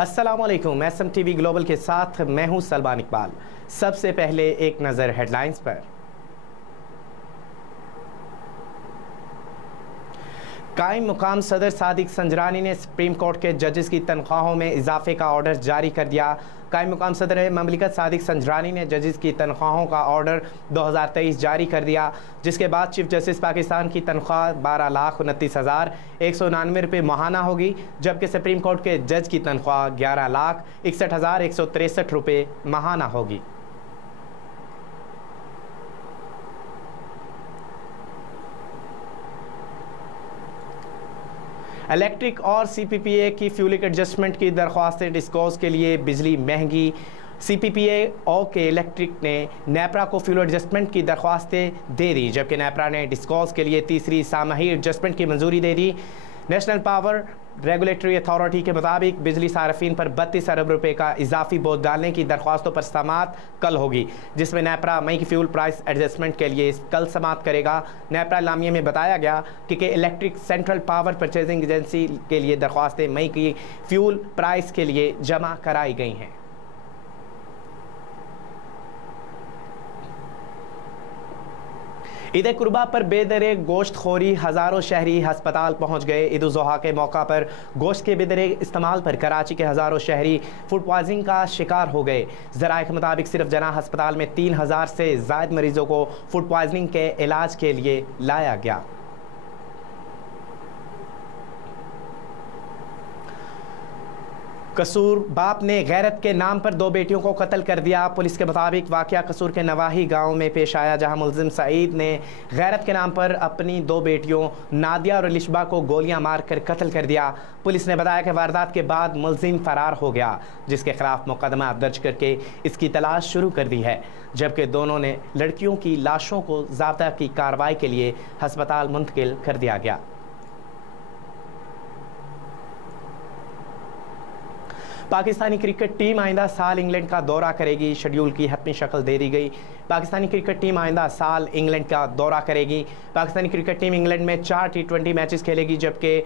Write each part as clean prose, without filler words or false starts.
अस्सलामुअलैकुम। SMTV global के साथ मैं हूं सलमान इकबाल। सबसे पहले एक नज़र हेडलाइंस पर। कायम मुकाम सदर सादिक संजरानी ने सुप्रीम कोर्ट के जजेस की तनख्वाहों में इजाफे का ऑर्डर जारी कर दिया। कायम मुकाम सदर ममलिकत सादिक संजरानी ने जजेस की तनख्वाहों का ऑर्डर 2023 जारी कर दिया, जिसके बाद चीफ जस्टिस पाकिस्तान की तनख्वाह 12,29,199 रुपये माहाना होगी, जबकि सुप्रीम कोर्ट के जज की तनख्वाह 11,61,163 रुपये माहाना होगी। इलेक्ट्रिक और CPPA की फ्यूलिक एडजस्टमेंट की दरख्वास्तें डिस्कोज के लिए बिजली महंगी। CPPA और के इलेक्ट्रिक ने नेपरा को फ्यूल एडजस्टमेंट की दरख्वास्तें दे दी, जबकि नेपरा ने डिस्कोज के लिए तीसरी सामही एडजस्टमेंट की मंजूरी दे दी। नेशनल पावर रेगुलेटरी अथॉरिटी के मुताबिक बिजली सार्फिन पर 32 अरब रुपए का इजाफी बोझ डालने की दरख्वास्तों पर समाअत कल होगी, जिसमें नेपरा मई की फ्यूल प्राइस एडजस्टमेंट के लिए कल समाअत करेगा। नेपरा लामिया में बताया गया कि electric central power purchasing agency के लिए दरख्वास्तें मई की फ्यूल प्राइस के लिए जमा कराई गई हैं। ईद कुर्बा पर बेदरे गोश्त खोरी, हज़ारों शहरी हस्पताल पहुंच गए। ईद उल ज़ुहा के मौका पर गोश्त के बेदरे इस्तेमाल पर कराची के हज़ारों शहरी फूड पॉइजनिंग का शिकार हो गए। ज़राए के मुताबिक सिर्फ जना अस्पताल में 3000 से ज़ायद मरीजों को फूड पॉइजनिंग के इलाज के लिए लाया गया। कसूर बाप ने गैरत के नाम पर 2 बेटियों को कत्ल कर दिया। पुलिस के मुताबिक वाक़या कसूर के नवाही गांव में पेश आया, जहां मुलजिम सईद ने गैरत के नाम पर अपनी 2 बेटियों नादिया और लिशबा को गोलियां मारकर कत्ल कर दिया। पुलिस ने बताया कि वारदात के बाद मुलजिम फरार हो गया, जिसके खिलाफ मुकदमा दर्ज करके इसकी तलाश शुरू कर दी है, जबकि दोनों ने लड़कियों की लाशों को ज़ाब्ता की कार्रवाई के लिए हस्पताल मुंतकिल कर दिया गया। पाकिस्तानी क्रिकेट टीम आइंदा साल इंग्लैंड का दौरा करेगी। शेड्यूल की हतमी शक्ल दे दी गई। पाकिस्तानी क्रिकेट टीम आइंदा साल इंग्लैंड का दौरा करेगी। पाकिस्तानी क्रिकेट टीम इंग्लैंड में 4 T20 मैचेस खेलेगी, जबकि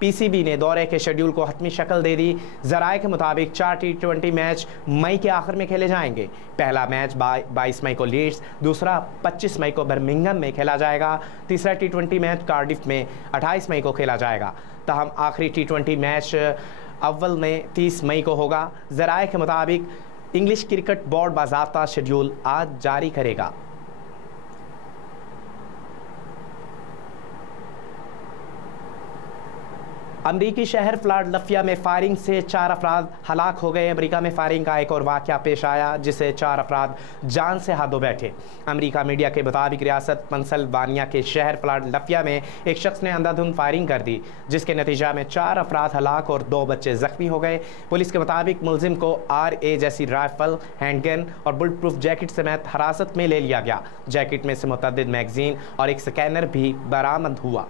PCB ने दौरे के शेड्यूल को हतमी शक्ल दे दी। ज़राए के मुताबिक 4 T20 मैच मई के आखिर में खेले जाएंगे। पहला मैच 22 मई को लीड्स, दूसरा 25 मई को बर्मिंघम में खेला जाएगा, तीसरा T20 मैच कार्डिफ में 28 मई को खेला जाएगा। तहम आखिरी T20 मैच अव्वल में 30 मई को होगा। ज़राए के मुताबिक इंग्लिश क्रिकेट बोर्ड बाज़ाब्ता शेड्यूल आज जारी करेगा। अमरीकी शहर फिलाडेल्फिया में फायरिंग से 4 अफराद हलाक हो गए। अमरीका में फायरिंग का एक और वाक़या पेश आया, जिससे 4 अफराद जान से हाथों बैठे। अमरीका मीडिया के मुताबिक रियासत पेंसिल्वानिया के शहर फिलाडेल्फिया में एक शख्स ने अंधाधुंध फायरिंग कर दी, जिसके नतीजा में 4 अफराद हलाक और 2 बच्चे जख्मी हो गए। पुलिस के मुताबिक मुलजिम को RA जैसी राइफल, हैंडगन और बुलेट प्रूफ जैकेट समेत हिरासत में ले लिया गया। जैकेट में से मुतअद्दिद मैगजीन और एक स्कैनर भी बरामद हुआ।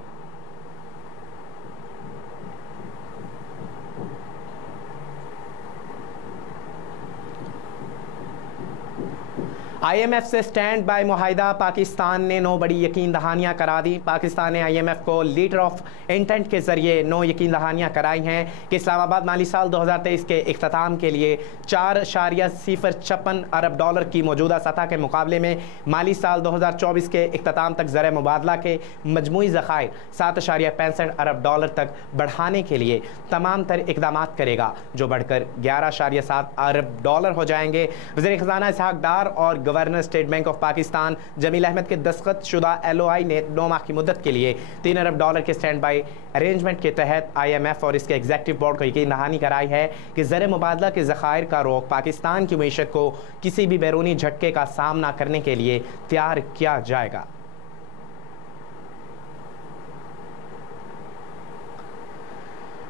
IMF से स्टैंड बाय मुआहिदा पाकिस्तान ने 9 बड़ी यकीन दहानियाँ करा दी। पाकिस्तान ने IMF को लीटर ऑफ इंटेंट के जरिए 9 यकीन दहानियाँ कराई हैं कि इस्लामाबाद माली साल 2023 के इख्तिताम के लिए 4.056 अरब डॉलर की मौजूदा सतह के मुकाबले में माली साल 2024 के इख्तिताम तक ज़र मुबादला के मजमूई ज़खायर 7.65 अरब डॉलर तक बढ़ाने के लिए तमाम तर इकदाम करेगा, जो बढ़कर 11.7 अरब डॉलर हो जाएंगे। वज़ीर ख़ज़ाना इसहाक़ डार और governor state bank of Pakistan Jameel Ahmed के दस्तखत शुदा LOI ने 9 माह की मुद्दत के लिए 3 अरब डॉलर के स्टैंड बाई अरेंजमेंट के तहत IMF और इसके एग्जीक्यूटिव बोर्ड को यकीन दहानी कराई है कि ज़र मुबादला के ज़खायर का रोक पाकिस्तान की मईशत को किसी भी बैरूनी झटके का सामना करने के लिए तैयार किया जाएगा।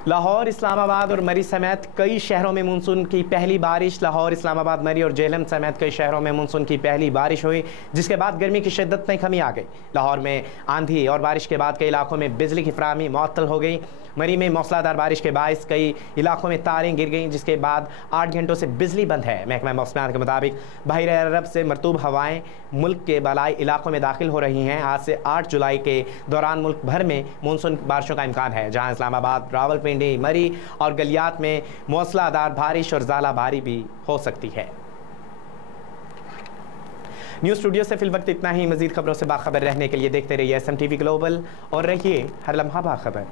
लाहौर, इस्लामाबाद और मरी समेत कई शहरों में मानसून की पहली बारिश। लाहौर, इस्लामाबाद, मरी और जेहलम समेत कई शहरों में मानसून की पहली बारिश हुई, जिसके बाद गर्मी की शिद्दत में कमी आ गई। लाहौर में आंधी और बारिश के बाद कई इलाकों में बिजली की फराहमी मुअत्तल हो गई। मरी में मौसलाधार बारिश के बायस कई इलाकों में तारें गिर गईं, जिसके बाद 8 घंटों से बिजली बंद है। महकमा मौसमियात के मुताबिक बहर अरब से मरतूब हवाएं मुल्क के बलाई इलाकों में दाखिल हो रही हैं। आज से 8 जुलाई के दौरान मुल्क भर में मानसून बारिशों का इम्कान है, जहाँ इस्लामाबाद, रावलपिंडी, बूंदें मरी और गलियात में मूसलाधार बारिश और ज़ालाबारी भी हो सकती है। न्यूज़ स्टूडियो से फिल वक्त इतना ही। मजीद खबरों से बाखबर रहने के लिए देखते रहिए SM TV ग्लोबल और रहिए हर लम्हा बाखबर।